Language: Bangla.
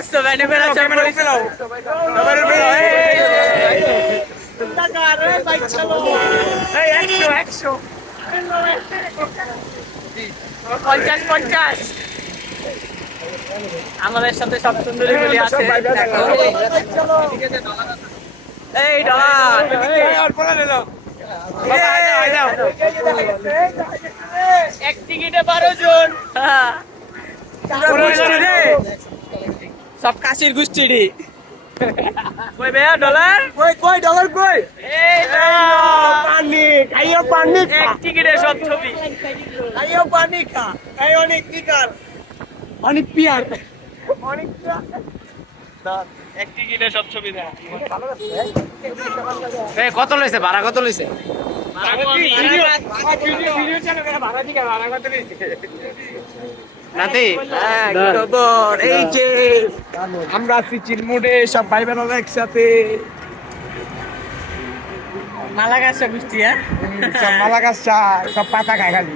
ব্যস্ত ব্যানে বেড়া ক্যামেরা চালাও ক্যামেরা বেড়া টাকা রে বাইক চালাও এই 100 50 আমাদের সাথে সব সুন্দরী গুলি আছে এই ডলার আর পড়া নিল এক টিকিটে 12 জন সব কাশির গোষ্ঠী রে কই ভাইয়া ডলার কই ডলার কই এই পানি খাইও পানি এক টিকিটে সব ছবি খাইও পানি খা এই অনেক পিকার অনেক পিয়ার অনেক এক টিকিটে সব ছবি দেখা কত লইছে ভাড়া কত লইছে ভিডিও চালু করে ভাড়া দিকে ভাড়া কত লইছে নাতি খবর এই যে আমরা আছি চিলমুড়ে সব ভাই বোনেরা একসাথে মালাগাছা গোষ্ঠী হ্যাঁ মালাগাছ সব পাতা খায় খালি